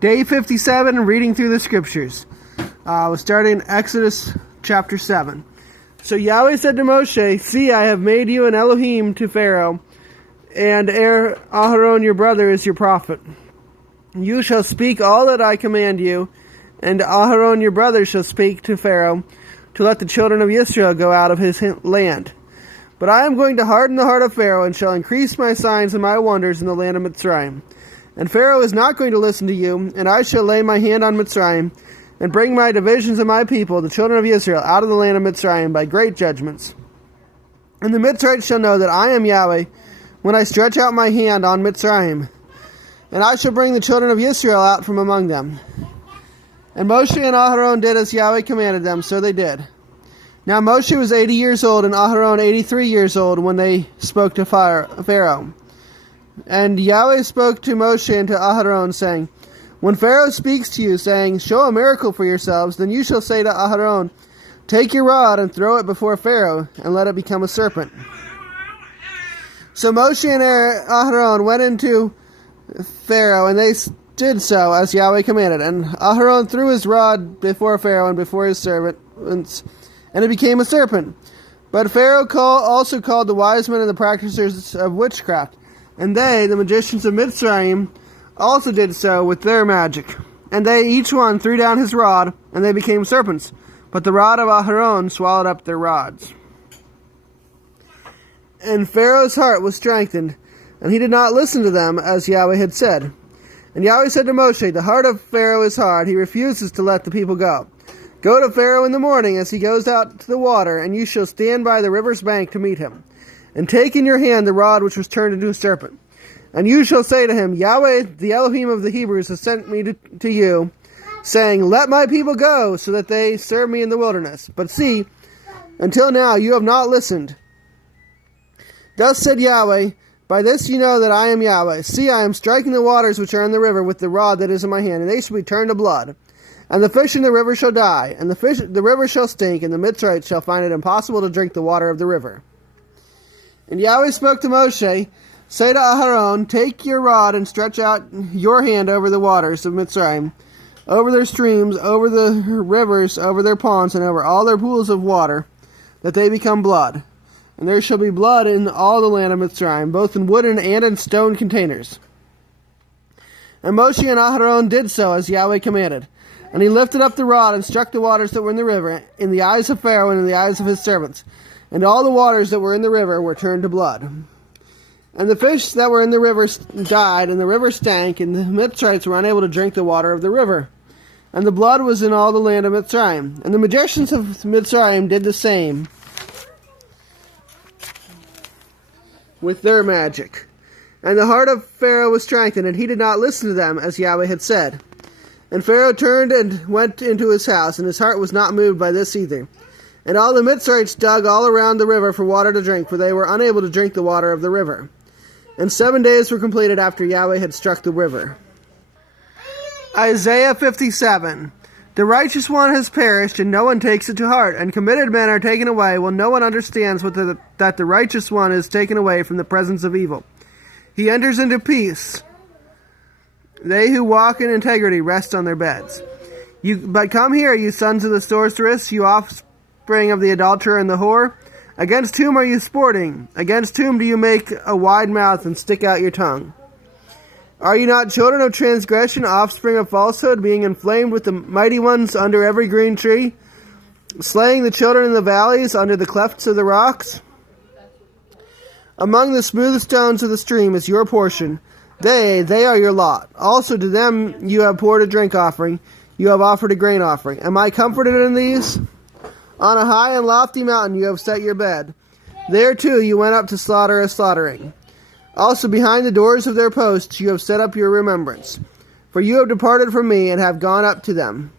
Day 57, reading through the scriptures. We're starting in Exodus chapter 7. So Yahweh said to Moshe, "See, I have made you an Elohim to Pharaoh, and Aharon your brother is your prophet. You shall speak all that I command you, and Aharon your brother shall speak to Pharaoh, to let the children of Israel go out of his land. But I am going to harden the heart of Pharaoh, and shall increase my signs and my wonders in the land of Mitzrayim. And Pharaoh is not going to listen to you, and I shall lay my hand on Mitzrayim, and bring my divisions of my people, the children of Israel, out of the land of Mitzrayim by great judgments. And the Mitzrites shall know that I am Yahweh, when I stretch out my hand on Mitzrayim, and I shall bring the children of Israel out from among them." And Moshe and Aharon did as Yahweh commanded them, so they did. Now Moshe was 80 years old, and Aharon 83 years old, when they spoke to Pharaoh. And Yahweh spoke to Moshe and to Aharon, saying, "When Pharaoh speaks to you, saying, 'Show a miracle for yourselves,' then you shall say to Aharon, 'Take your rod and throw it before Pharaoh, and let it become a serpent.'" So Moshe and Aharon went into Pharaoh, and they did so as Yahweh commanded. And Aharon threw his rod before Pharaoh and before his servants, and it became a serpent. But Pharaoh also called the wise men and the practitioners of witchcraft, and they, the magicians of Mitzrayim, also did so with their magic. And they each one threw down his rod, and they became serpents. But the rod of Aharon swallowed up their rods. And Pharaoh's heart was strengthened, and he did not listen to them as Yahweh had said. And Yahweh said to Moshe, "The heart of Pharaoh is hard, he refuses to let the people go. Go to Pharaoh in the morning as he goes out to the water, and you shall stand by the river's bank to meet him. And take in your hand the rod which was turned into a serpent. And you shall say to him, 'Yahweh, the Elohim of the Hebrews, has sent me to you, saying, Let my people go, so that they serve me in the wilderness. But see, until now you have not listened. Thus said Yahweh, By this you know that I am Yahweh. See, I am striking the waters which are in the river with the rod that is in my hand, and they shall be turned to blood. And the fish in the river shall die, and the river shall stink, and the Mitzrites shall find it impossible to drink the water of the river.' And Yahweh spoke to Moshe, 'Say to Aharon, Take your rod and stretch out your hand over the waters of Mitzrayim, over their streams, over the rivers, over their ponds, and over all their pools of water, that they become blood. And there shall be blood in all the land of Mitzrayim, both in wooden and in stone containers.' And Moshe and Aharon did so as Yahweh commanded. And he lifted up the rod and struck the waters that were in the river, in the eyes of Pharaoh and in the eyes of his servants. And all the waters that were in the river were turned to blood. And the fish that were in the river died, and the river stank, and the Mitzrites were unable to drink the water of the river. And the blood was in all the land of Mitzrayim. And the magicians of Mitzrayim did the same with their magic. And the heart of Pharaoh was strengthened, and he did not listen to them, as Yahweh had said. And Pharaoh turned and went into his house, and his heart was not moved by this either. And all the Mitzrites dug all around the river for water to drink, for they were unable to drink the water of the river. And 7 days were completed after Yahweh had struck the river. Isaiah 57. The righteous one has perished, and no one takes it to heart, and committed men are taken away, while no one understands that the righteous one is taken away from the presence of evil. He enters into peace. They who walk in integrity rest on their beds. But come here, you sons of the sorceress, you offspring of the adulterer and the whore. Against whom are you sporting? Against whom do you make a wide mouth and stick out your tongue? Are you not children of transgression, offspring of falsehood, being inflamed with the mighty ones under every green tree, slaying the children in the valleys, under the clefts of the rocks? Among the smooth stones of the stream is your portion. They are your lot. Also to them you have poured a drink offering. You have offered a grain offering. Am I comforted in these? On a high and lofty mountain you have set your bed. There too you went up to slaughter as slaughtering. Also behind the doors of their posts you have set up your remembrance. For you have departed from me and have gone up to them.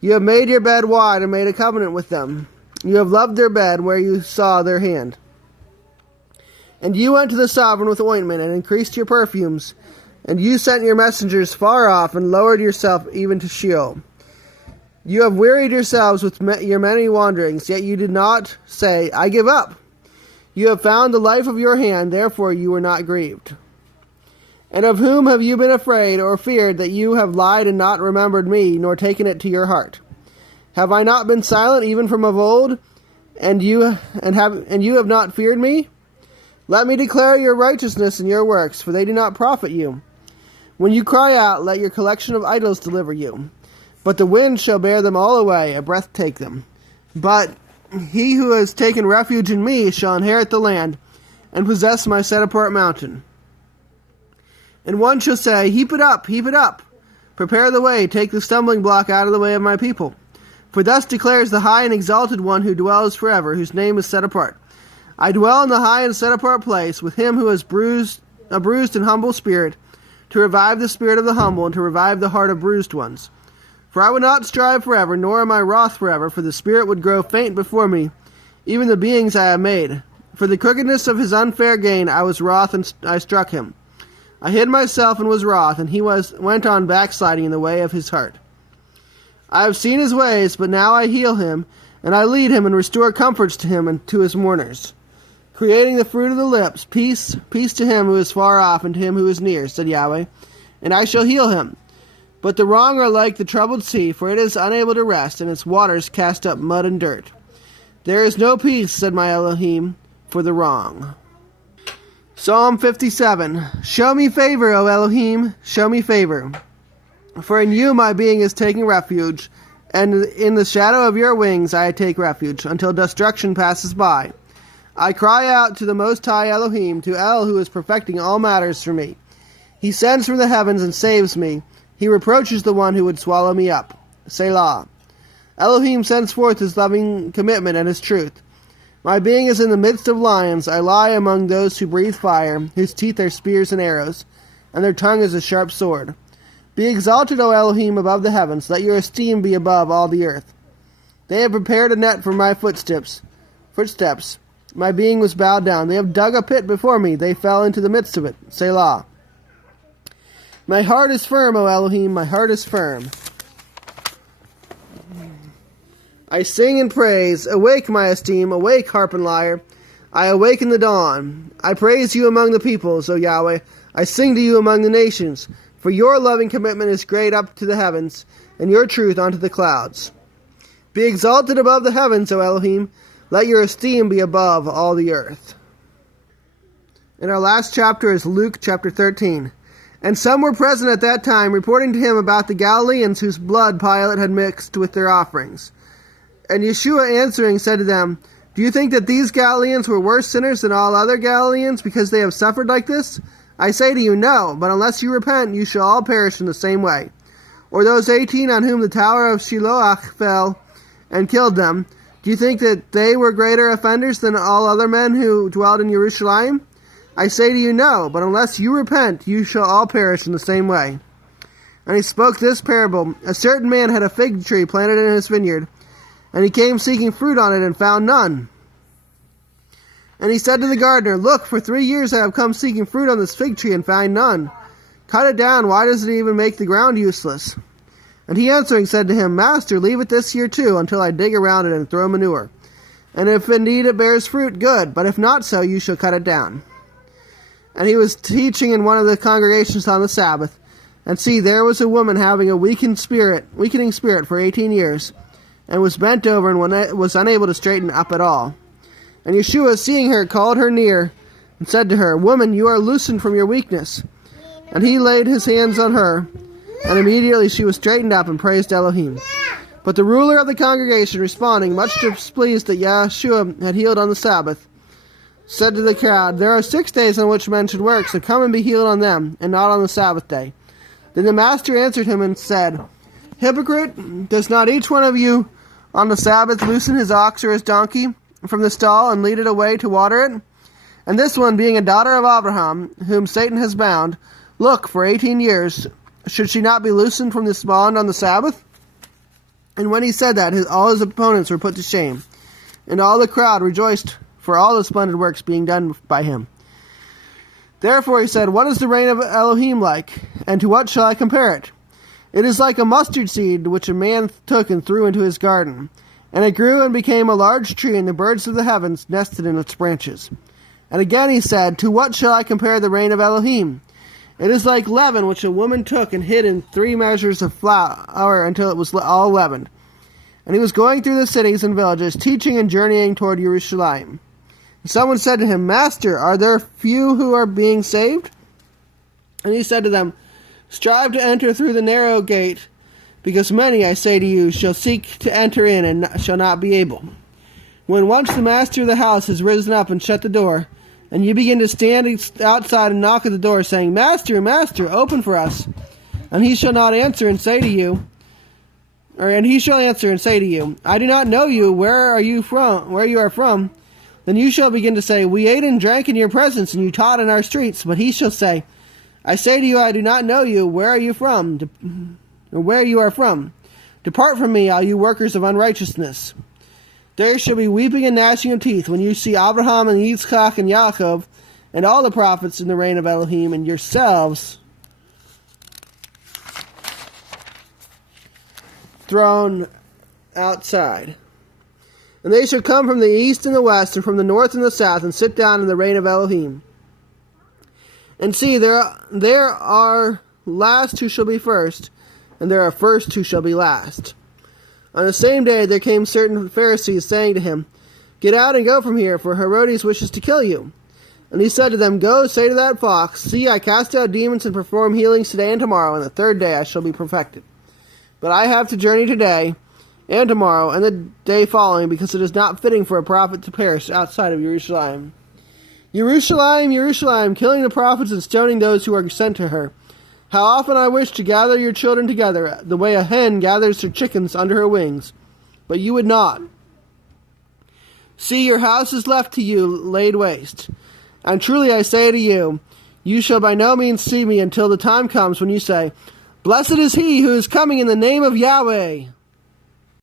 You have made your bed wide and made a covenant with them. You have loved their bed where you saw their hand. And you went to the sovereign with ointment and increased your perfumes. And you sent your messengers far off and lowered yourself even to Sheol. You have wearied yourselves with your many wanderings, yet you did not say, I give up. You have found the life of your hand, therefore you were not grieved. And of whom have you been afraid or feared that you have lied and not remembered me, nor taken it to your heart? Have I not been silent even from of old, and you have not feared me? Let me declare your righteousness and your works, for they do not profit you. When you cry out, let your collection of idols deliver you. But the wind shall bear them all away, a breath take them. But he who has taken refuge in me shall inherit the land, and possess my set-apart mountain. And one shall say, heap it up, prepare the way, take the stumbling block out of the way of my people. For thus declares the high and exalted one who dwells forever, whose name is set apart. I dwell in the high and set apart place, with him who has a bruised and humble spirit, to revive the spirit of the humble, and to revive the heart of bruised ones. For I would not strive forever, nor am I wroth forever, for the spirit would grow faint before me, even the beings I have made. For the crookedness of his unfair gain I was wroth, and I struck him. I hid myself and was wroth, and he went on backsliding in the way of his heart. I have seen his ways, but now I heal him, and I lead him and restore comforts to him and to his mourners. Creating the fruit of the lips, peace, peace to him who is far off and to him who is near, said Yahweh, and I shall heal him. But the wrong are like the troubled sea, for it is unable to rest, and its waters cast up mud and dirt. There is no peace, said my Elohim, for the wrong. Psalm 57. Show me favor, O Elohim, show me favor. For in you my being is taking refuge, and in the shadow of your wings I take refuge, until destruction passes by. I cry out to the Most High Elohim, to El who is perfecting all matters for me. He sends from the heavens and saves me. He reproaches the one who would swallow me up. Selah. Elohim sends forth his loving commitment and his truth. My being is in the midst of lions. I lie among those who breathe fire, whose teeth are spears and arrows, and their tongue is a sharp sword. Be exalted, O Elohim, above the heavens. Let your esteem be above all the earth. They have prepared a net for my footsteps. My being was bowed down. They have dug a pit before me. They fell into the midst of it. Selah. My heart is firm, O Elohim. My heart is firm. I sing and praise. Awake, my esteem. Awake, harp and lyre. I awaken the dawn. I praise you among the peoples, O Yahweh. I sing to you among the nations. For your loving commitment is great up to the heavens, and your truth unto the clouds. Be exalted above the heavens, O Elohim. Let your esteem be above all the earth. And our last chapter is Luke chapter 13. And some were present at that time, reporting to him about the Galileans whose blood Pilate had mixed with their offerings. And Yeshua answering said to them, Do you think that these Galileans were worse sinners than all other Galileans because they have suffered like this? I say to you, no, but unless you repent, you shall all perish in the same way. Or those 18 on whom the tower of Shiloah fell and killed them, do you think that they were greater offenders than all other men who dwelled in Jerusalem? I say to you, no, but unless you repent, you shall all perish in the same way. And he spoke this parable. A certain man had a fig tree planted in his vineyard, and he came seeking fruit on it and found none. And he said to the gardener, Look, for 3 years I have come seeking fruit on this fig tree and find none. Cut it down, why does it even make the ground useless? And he answering said to him, Master, leave it this year too, until I dig around it and throw manure. And if indeed it bears fruit, good, but if not so, you shall cut it down. And he was teaching in one of the congregations on the Sabbath. And see, there was a woman having a weakening spirit for 18 years, and was bent over and was unable to straighten up at all. And Yeshua, seeing her, called her near, and said to her, Woman, you are loosened from your weakness. And he laid his hands on her, and immediately she was straightened up and praised Elohim. But the ruler of the congregation, responding, much displeased that Yeshua had healed on the Sabbath, said to the crowd, There are 6 days on which men should work, so come and be healed on them, and not on the Sabbath day. Then the master answered him and said, Hypocrite, does not each one of you on the Sabbath loosen his ox or his donkey from the stall and lead it away to water it? And this one, being a daughter of Abraham, whom Satan has bound, look, for 18 years, should she not be loosened from this bond on the Sabbath? And when he said that, all his opponents were put to shame, and all the crowd rejoiced for all the splendid works being done by him. Therefore he said, What is the reign of Elohim like, and to what shall I compare it? It is like a mustard seed which a man took and threw into his garden. And it grew and became a large tree, and the birds of the heavens nested in its branches. And again he said, To what shall I compare the reign of Elohim? It is like leaven which a woman took and hid in 3 measures of flour until it was all leavened. And he was going through the cities and villages, teaching and journeying toward Jerusalem. And someone said to him, Master, are there few who are being saved? And he said to them, Strive to enter through the narrow gate, because many, I say to you, shall seek to enter in and shall not be able. When once the master of the house has risen up and shut the door, and you begin to stand outside and knock at the door, saying, Master, Master, open for us. And he shall not answer and say to you, and he shall answer and say to you, I do not know you, where you are from. Then you shall begin to say, We ate and drank in your presence, and you taught in our streets. But he shall say, I say to you, I do not know you, where are you from? Or where you are from. Depart from me, all you workers of unrighteousness. There shall be weeping and gnashing of teeth when you see Abraham and Yitzchak and Yaakov and all the prophets in the reign of Elohim, and yourselves thrown outside. And they shall come from the east and the west, and from the north and the south, and sit down in the reign of Elohim. And see, there are last who shall be first, and there are first who shall be last. On the same day there came certain Pharisees, saying to him, Get out and go from here, for Herodes wishes to kill you. And he said to them, Go, say to that fox, See, I cast out demons and perform healings today and tomorrow, and the third day I shall be perfected. But I have to journey today and tomorrow and the day following, because it is not fitting for a prophet to perish outside of Jerusalem. Jerusalem, Jerusalem, killing the prophets and stoning those who are sent to her. How often I wish to gather your children together, the way a hen gathers her chickens under her wings. But you would not. See, your house is left to you laid waste. And truly I say to you, you shall by no means see me until the time comes when you say, Blessed is he who is coming in the name of Yahweh.